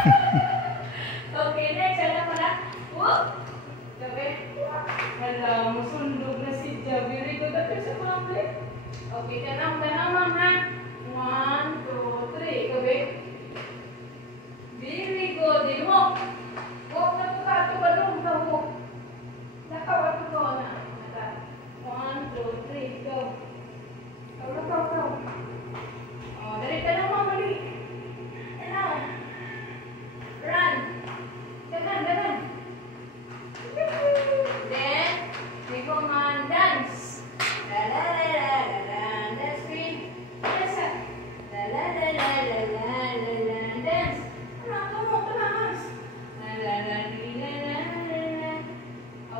Okay, next. Ano pa na? Whoop! Gabi. Hala, musundog na si Very good. At sa mga ulit. Okay, tanong, ma'am, ha? 1, 2, 3. Gabi. Very good. Di mo. Walk na ito ka. Ito ba doon? Walk. Nakawag ko ko na. 1, 2, 3. Go. Go. Oh, dali. Tanong mo, mali. Tanong. Run. Ganun. Then, we go on dance. La la la la la la. Dance with. Dance up. La la la la la la la la. Dance. Come on, dance. La la la la la la.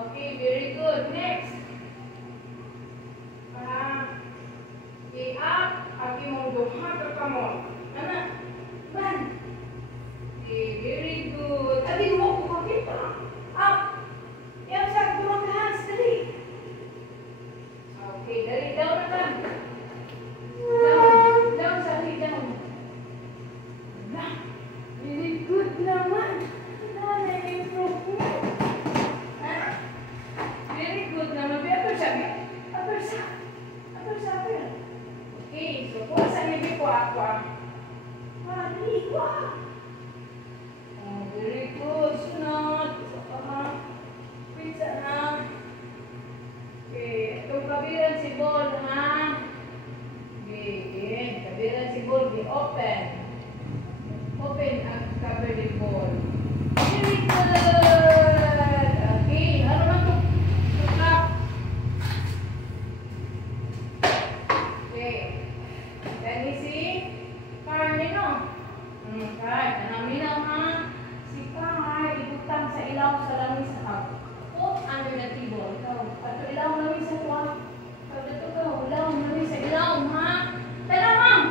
Okay, very good. Next. Okay, up. Aki mo duha ka kamo. Ana. Run. Okay, very good. Adi mo ko kita. Up. Yang sa kurang hands dali. Okay, dali down na lang. Down sali down. Nah, very good naman. Na-improve mo. Very good naman. Ato siya. Okay, so kung sa libi ko ako. Dali ko. Very good. Sunod. Pizza na. Okay. Itong kabiran si ball, ha? Okay. Kabiran si ball, open. Open ang cover the ball. Very good. Okay. Ano na ito? Stop. Okay. Then you see? Carmino. Carmino, ha? Si Kai, ibutang sa ilaw sa langis na ako. Under the table. Ato ilaw langis sa tuwa. Dito ka, ilaw langis sa ilaw, ha? Tala, ma'am!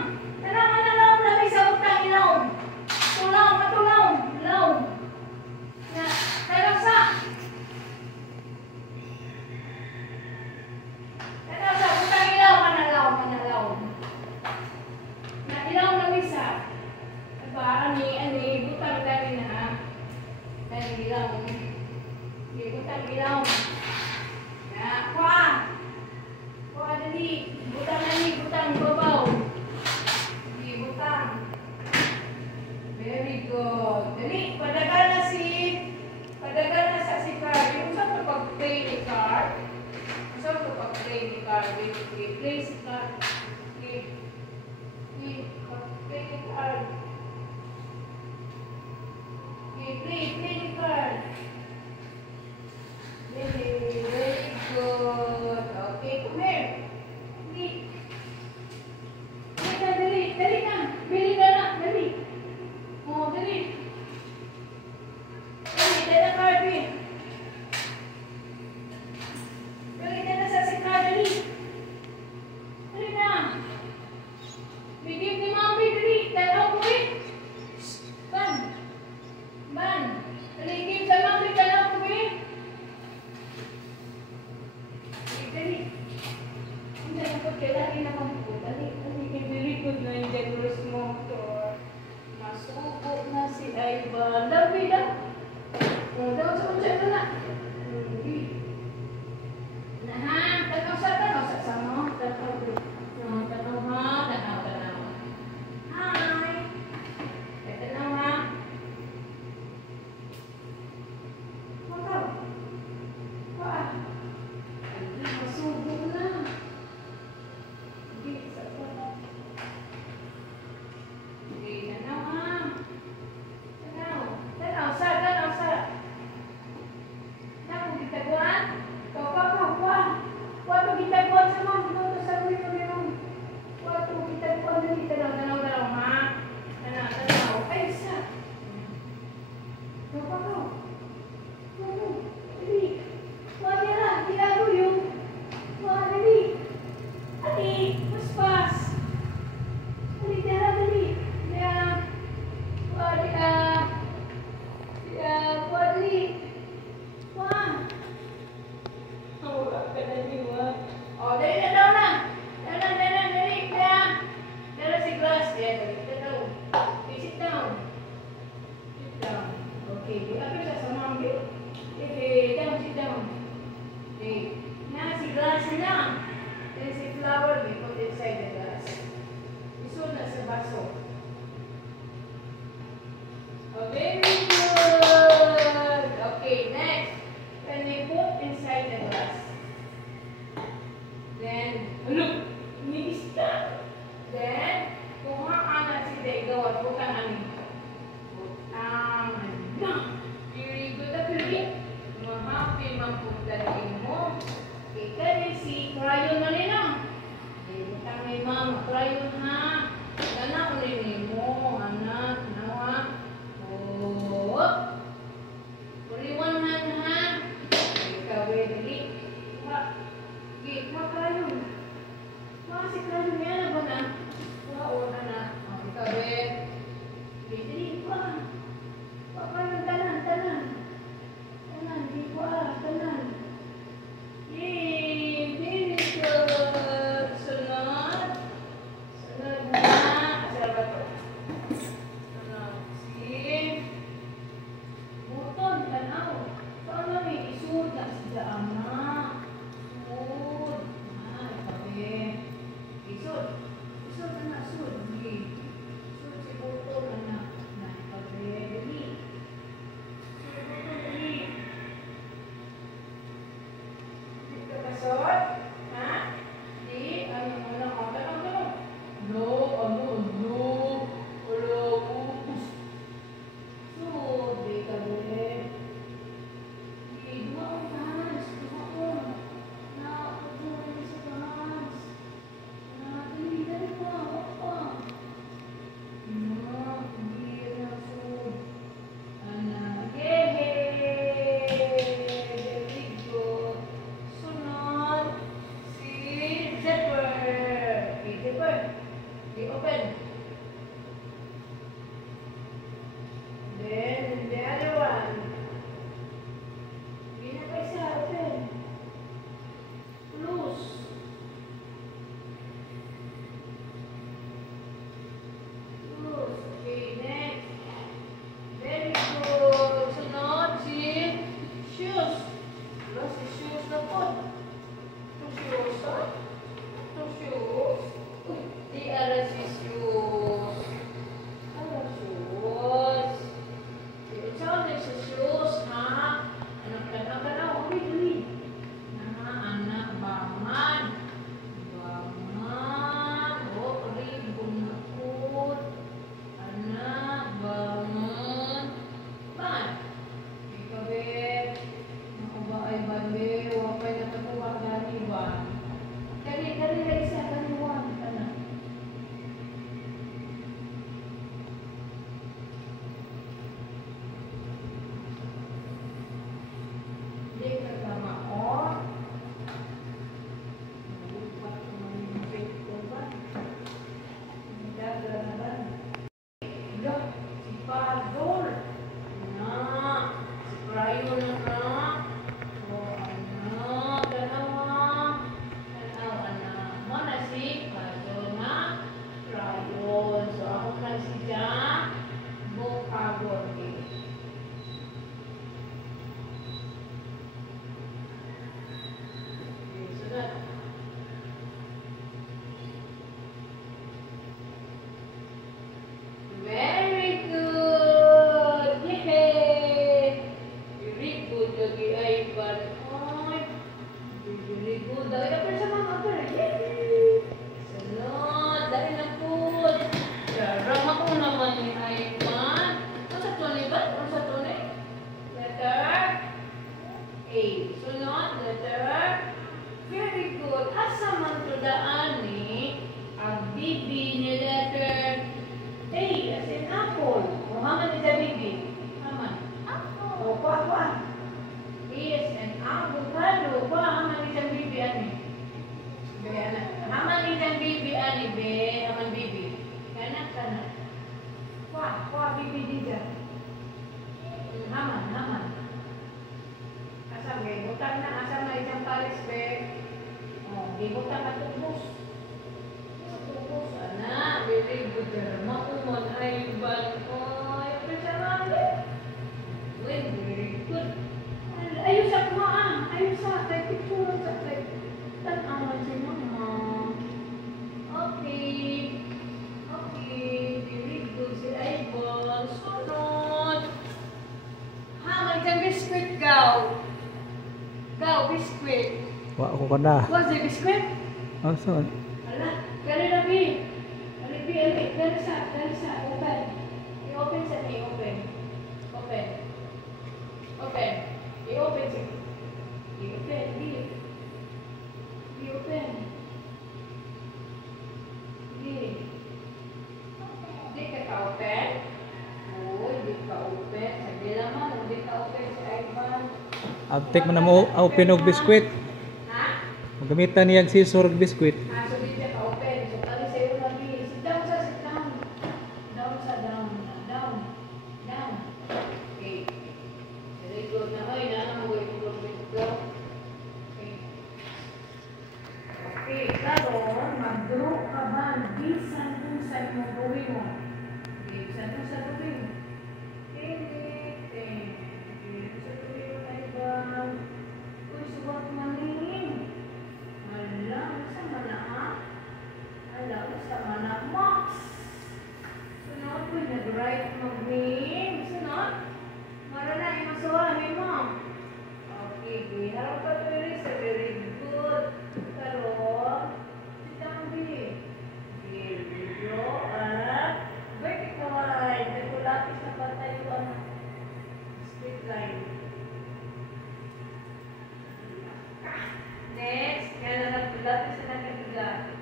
Tala, ilaw langis sa utang ilaw. Tulaw, matulaw. Ilaw. Tala sa. Tala sa, utang ilaw, manalaw. Na ilaw langis sa. Ani, butang dali na, ha? Dali ilaw. Butang ilaw. Na, kuha. Kuha dali. Butang dali, butang babaw. Butang. Very good. Dali, padagal na sa si card. Yung saan ito pag-play ni card? Play si card. Pag-play ni card. Play ni card. Very good. Okay, come here. Dali na. Bili ka na. Dali. Oh, dali. Dali na, Carby. Dali na sa si Carby. Dali na. Bigyan ni Mami, dali. Tanaw ko eh. Ban. Dali, give sa Mami, tanaw ko eh. Dali. Hindi na po kailangan na po. Dali. Very good na yung generous motor. Masubo na si Aiba. Labi na. Daw sa unsya na na. Tanaw sa mo. Tanaw ha. Hi. Tanaw ha. Makaw. Masubo na. Tanaw sa. Look, ni-stop. Then, kung maana si Degawat, bukan ani. Butang. Na. Very good at rin. Mahapi magpuntahin mo. Ika ni si Crayon na rin ah. Butang ni Mama. Crayon ha. Gana ulit mo. Anak. Nawa. Oh. Puriwanan ha. Ika wedi. Ika Crayon. Si Crayon niya na ba na? Oo na na. Ika wedi. Jadi pa. Paano tanan. Tanan, di pa, tanan. Yay, very good. Sunod na. Asal ba ito? Sunod. Si Buton, tanaw. Saan na may isud na siya ama? Sud. Ikawi. Isud. Isud na, sud. Sud si Buton, anak. Ikawi. Dali. Kasot, ha? Di, ano, tanong. No, wala ko. So, di ka rin. Di, dua ko taas. Na, pagkuhan sa taas. Na, dali pa, wapa. No, di na so. Anak, very good. Sunod, si Zipper. Okay, Zipper. Okay, open. Then, the other one. Hindi na pa isa, open. Close. Close. Okay, next. Very good. Sunod, si shoes. Wala si shoes na po. Itong shoes, ha? Itong shoes. Uy, di ala si shoes. Ala shoes. Di usaw na si shoes, ha? Anak ka na, uwi, dali. Na, anak, bangan. Bangan. O, ribon na po. Anak, bangan. Bangan. Ikaw, ba ay bande, wapay na tapuwag na iwan. Dali na isa, kaniwan. Ano? Hindi ka tama, o. Lupat naman yung pito ba? Nagdadala na ba? Look, si Padol. Na, si Crayon na. Very good. Yay! Very good lagi Ivan. Ay, very good. Dahil na sa mga per. Yay! Sunod. Dahil na po. Rama ko naman ni Ivan. Ano sa tunay ba? Ano sa tunay? Letter A. Sunod. Letter. Very good. Asa man to daan ni ang bibi ni letter A, as in apple. O, haman ni bibi. Haman. O, pa. Yes, and avocado. Pa, haman ni bibi ani. Haman ni bibi ani, be. Haman bibi. Kana. Pa, bibi di dyan. Haman. Asam, be. Butang na, asam na isang paris, be. O, butang matubos. Anak, very good. Maumon ay ban ko. Ay, personal. Very good. Ayun sa kumaan. Ayun sa kay picture sa kay tan-awan si Mama. Okay. Very good si Ivan. Sunod. Ha, may kang biskuit gaw. Gaw, biskuit. Wa ko kada. What's the biskuit? Oh, so, Ala, kali na B. Ali B, ali. Dari sa, open. I-open sa ni, open. Open. Open. I-open sa. I-open, B. I-open. B. Di ka ka-open? Uy, di ka-open. Sabi naman, di ka-open sa Ivan. take mo na mo open og biskwit. Ha? Magamitan niya ang scissor og biskwit. Ah, so di ka ka-open. So, kali sa'yo lagi. Sit down sa, sit down. Down sa, down. Down. Down. Okay. Very good na. Ay, naman mo go. Okay. Okay, karon mag-draw ka ba? Bisan kung saan mo gawin mo. Bisan kung saan gawin mo. Bisan gawin mo tayo ba? Uy, suwat maning. Ala, sa mana ha? Ala, sa mana Max. Sunod ko, nag-right mag-wing. Sunod. Mara na, imasuha ni mom. Okay, harap ka to, Elisa. Very good. Karon, sit down, B. Here we go. Vertical line. Nagulapis na pa tayo. Straight line. Next, yan na nagulapis na nagulapis.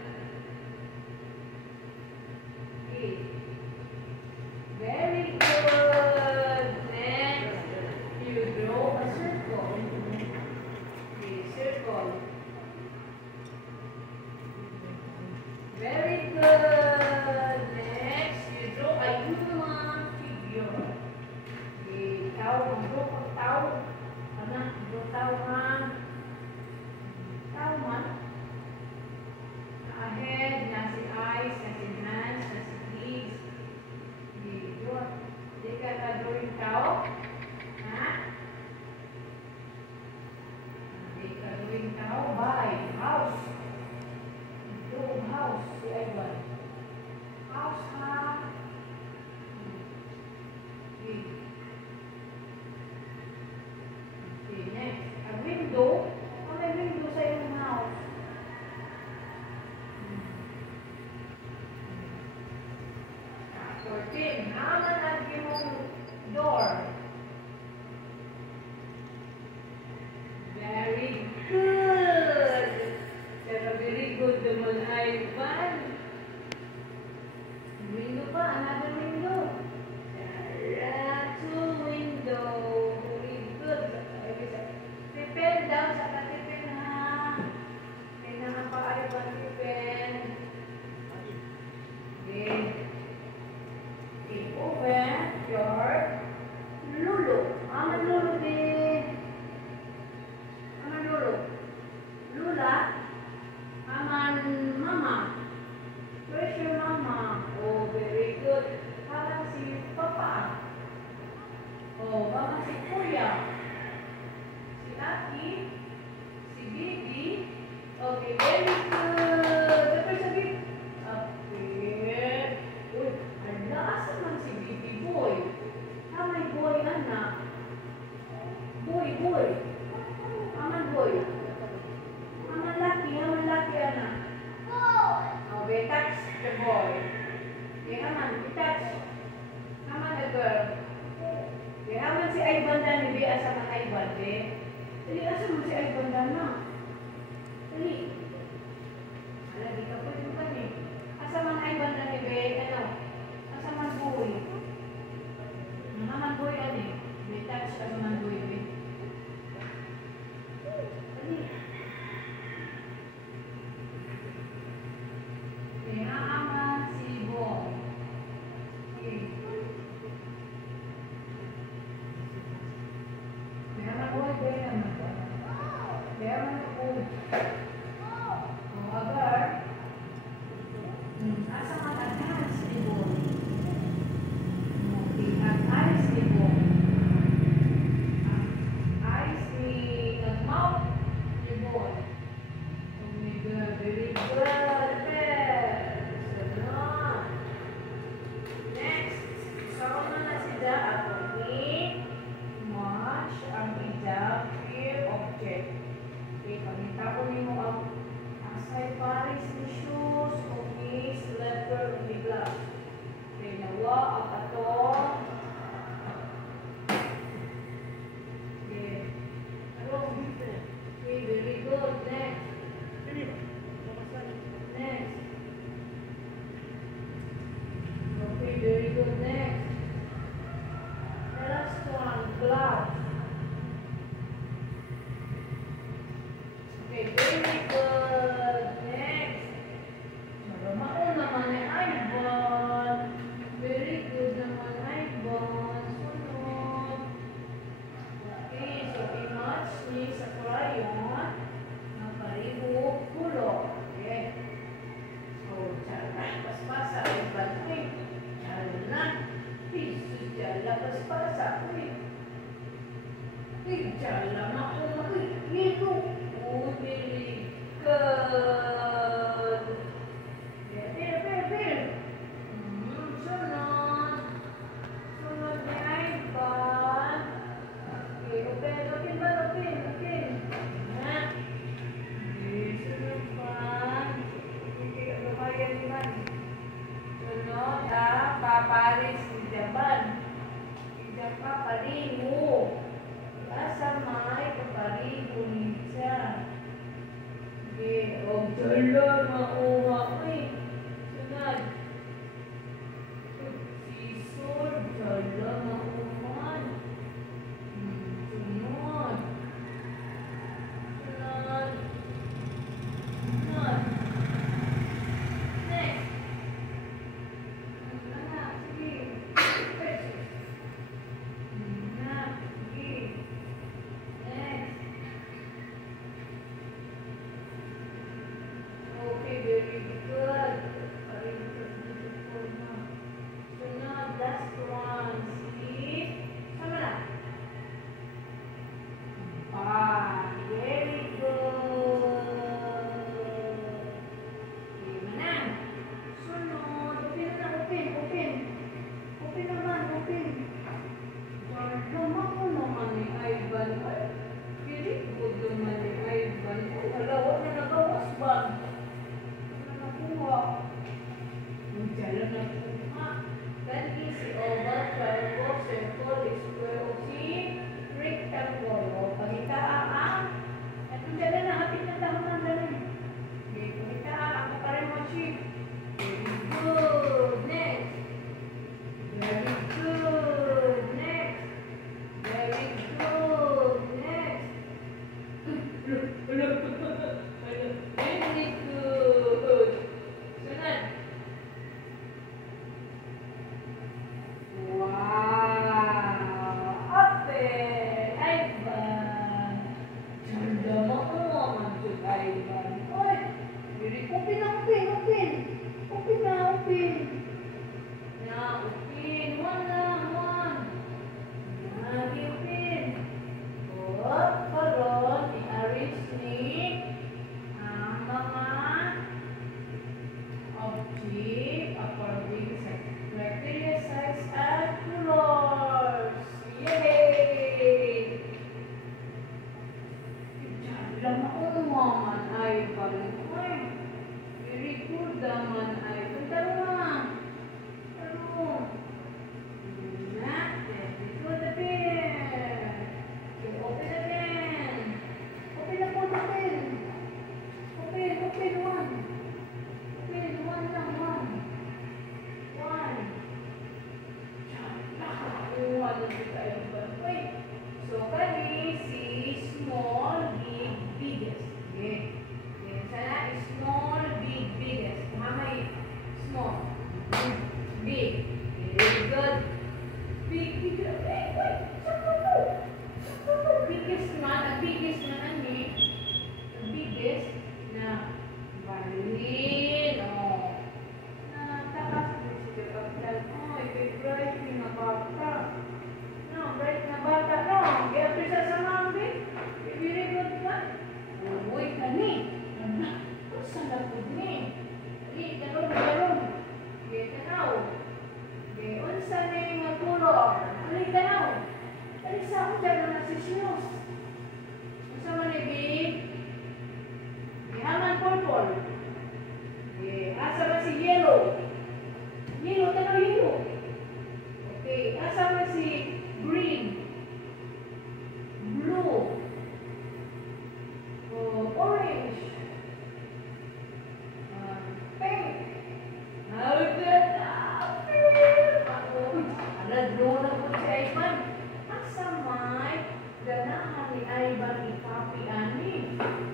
Okay. Very good. Next, you draw a circle. Okay, circle. Very good. Next, you draw a human figure. Okay, tao, draw a tao. Ano? Draw tao man. Tao man. Na head, na si eyes, na si hands, na si legs. Okay, draw. Di ka drawing tao. Ha? Di ka drawing tao. Bye. House. Draw house. Si Ivan. House ha. Okay. Okay, next. A window. Ano may window sa iyong house? Ah, 14. Naman lagi mong door. Very good. Pero very good naman, Ivan. Window pa, another window. Two window. Very good. Tipin down sa katipin ha. Kailangan pa kayo patipin. Okay. Okay, open your lulo. Ano lulo din? Ano lulo? Lula? Aman mama. Where's your mama? Oh, very good. Parang si papa. Oh, parang si kuya. Si Aki. Si Bibi. Okay, very good. Dapat sabi. Okay. Uy, ala, asan man si Bibi boy? May boy, anak. Boy. Aman boy. Aman laki, anak. Okay, touch the boy. Okay, aman, touch. Aman the girl. Okay, aman si Ivan dan, hindi asa man Ivan, eh. Dali, asa man si Ivan dan na? Dali. Ala, di ka po yung kani. Asa man Ivan dan, ibe, ano? Asa man boy? Aman boy, ano eh? May touch, asa man boy, ibe. Dali. Okay, aman si boy. Okay. May aman boy, ibe, ano? mauha. Uy, sunod. Sisor, dala, mauhan. Sunod. Sunod. Sunod. Next. Anak, sige. Anak, sige. Next. Okay, very good. Very good. Sunod, last one. See? Sama na. Very good. Okay, manang. Sunod. Open na, open, open. Open naman, open. Dalawa ko naman ni Ivan. Ay, very good naman ni Ivan. Ay, dalawa na nagawas ba? Ano nakuha? Ang jalan na kuha. Then easy over, triangle, circle, square, o si rectangle. O, pagitaan ang at ang jalan na, hapit na dahon ng dalan. Okay, pagitaan ang kaparin mo si very good. Next. Very good. Next. Very good. Next. Very good. Sunod. Wow. Open. Ivan. Ganda mo man jud Ivan. Oy. Diri open na open. Open. Open na open. Na open. One lang. One. Lagi open. Oh, karon i-arrange ni ang mga object according sa criteria, size, and colors. Yay! Dala mauha man ay balay. Very good naman ay. Taro na. Taro. Na. Very good again. Okay, open again. Open na po, open. Open, open one. Open, one lang, one. One. Nakakuha na kita yung wait. So, kani si small, big, biggest. Okay. Okay. Sana small, big, biggest. Mamay small, big. Very good. Big, big. Wait, wait. Sakto to. Sakto to. Biggest man. Ang biggest man ang big. Ang biggest na balin. Oh. Taas din si Kapital. Oh, i-bright ni na bata. No, bright na bata. No, i-aprisa sa mambi. Very good ka. Uy, kani. Saan na po ni? Dali, tanong, tanong. Okay, tanaw. Okay, unsa na yung color? Dali, tanaw. Dali sa ako dyan na si Sinus. Unsa man ni big? Haman purple. Okay, asa man si yellow? Yellow, tanaw yellow. Okay, asa man si green? Blue. Oh, orange. Pink. How good? Pink. Ano, blue na po si Ivan. Asa may ganahan ni Ivan i-copy ani?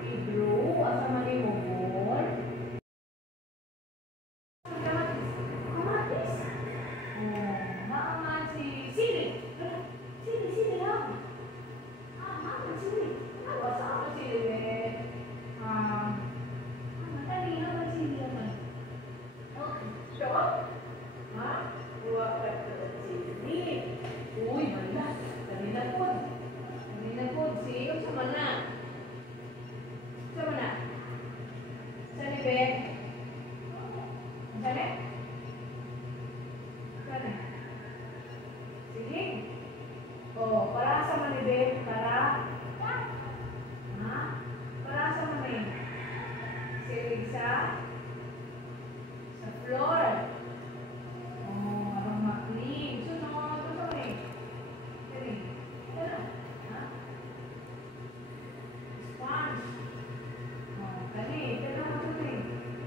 I-blue, asa man ni Mugol? Kamatis. Oh, maaman si Sili. Sili, Sili lang. Maaman Sili. Ano, asa ako Sili? Tali naman Sili naman. Okay, sure? Ha? Huwag ka Sili. Uy, malas. Kanina po. Kanina po. Sino sa mana? Sa mana? Sa ni Ben? Sa ni? Sa ni? Sige. Oh, para sa manibig, para? Ha? Para sa manibig. Silig sa floor. Oh, arang maklim. Sunod, ito sa manibig. Sige. Ito. Ha? Sponge. Oh, kani, ito na mo ito.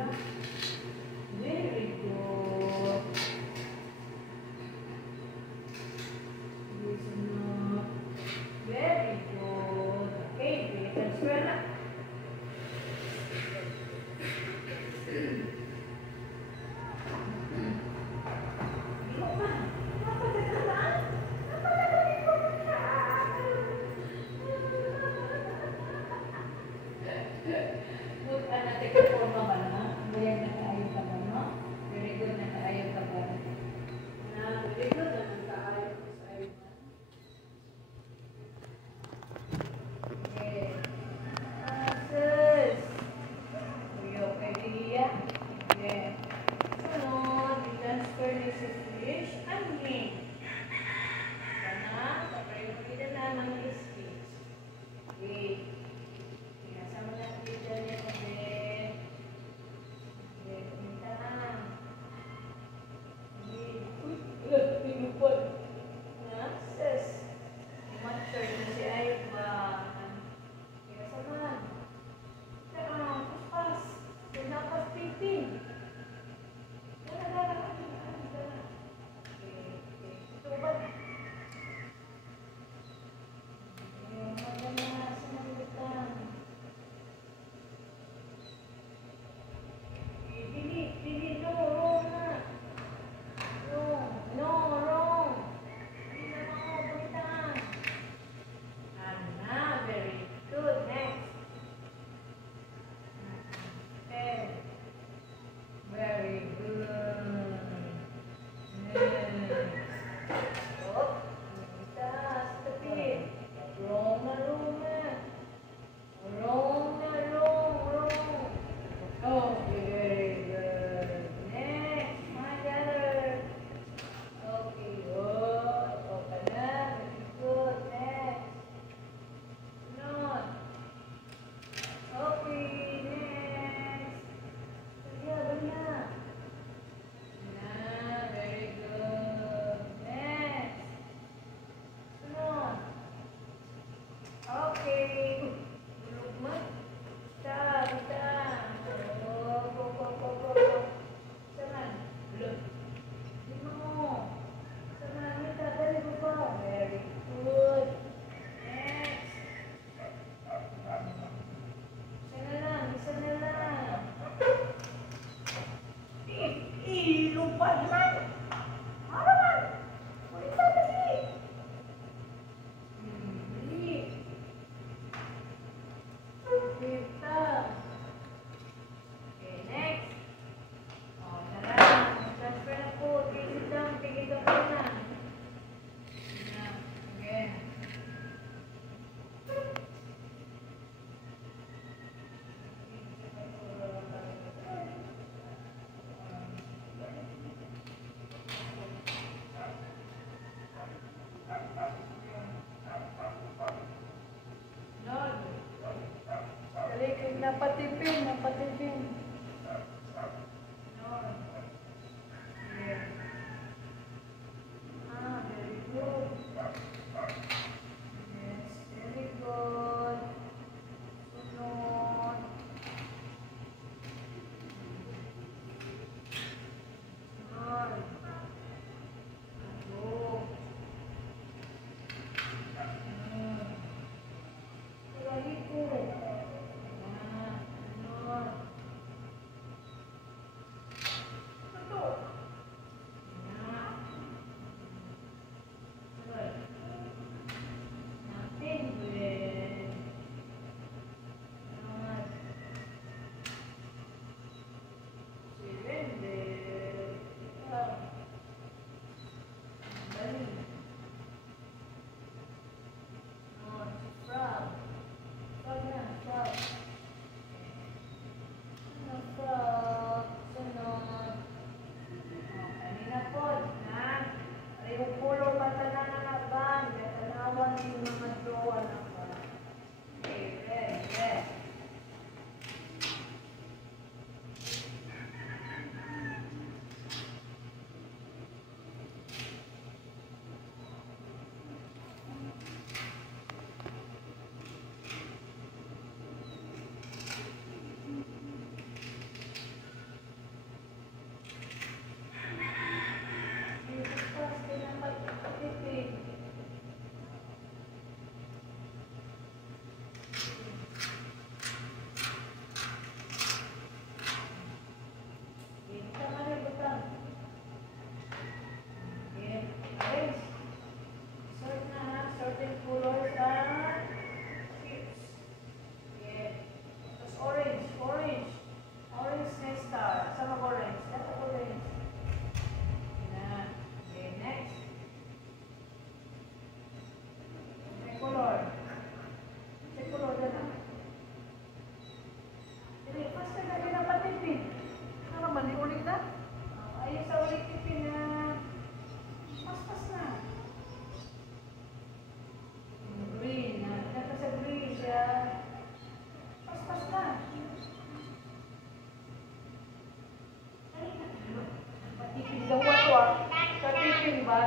lang. Very good. Listen up. Very good. Okay, transfer na. Good ka na, take forma ba na? Bayag na kaayo ka ba, no? Very good na kaayo ka ba? Na, very good na kaayo ka sa'yo ba? Okay. Sis. Are you okay, Lydia? Okay. Sunod, i-transfer ni si Fish. Angin. Kana, papayo-payo na naman ng speech. Okay. Sama natin dito niya kasi. Okay, kumita na. Okay. Pinupod. Sis. Mature na si Ayot ba? Kaya sama. Saka, paspas. Pinapas piting. Dala. Okay. Ito ba? Maganda. Sinagutan. Dili, no, wrong na. Wrong. No, wrong. Hindi na ako, balitaan. Ana, very good. Next. Okay. Very good. Next. Oh, taas, tapit. Wrong na. Oh, very good. Next, my daughter. Okay, good. Open up. Very good. Next. Sunod. Okay, next. Banya. Na, very good. Next. Sunod. Okay. Bulog mo. Basta. Go. Saman. Bulog. Lima mo. Saman. Mita, dali mo ba? Very good. Next. Isa na lang. Lupa naman. Ano man? Ulit na dali. Dali. Kita. Okay, next. Oh, tara. Transfer na po. Tigil down po na. Okay.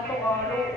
to, aro.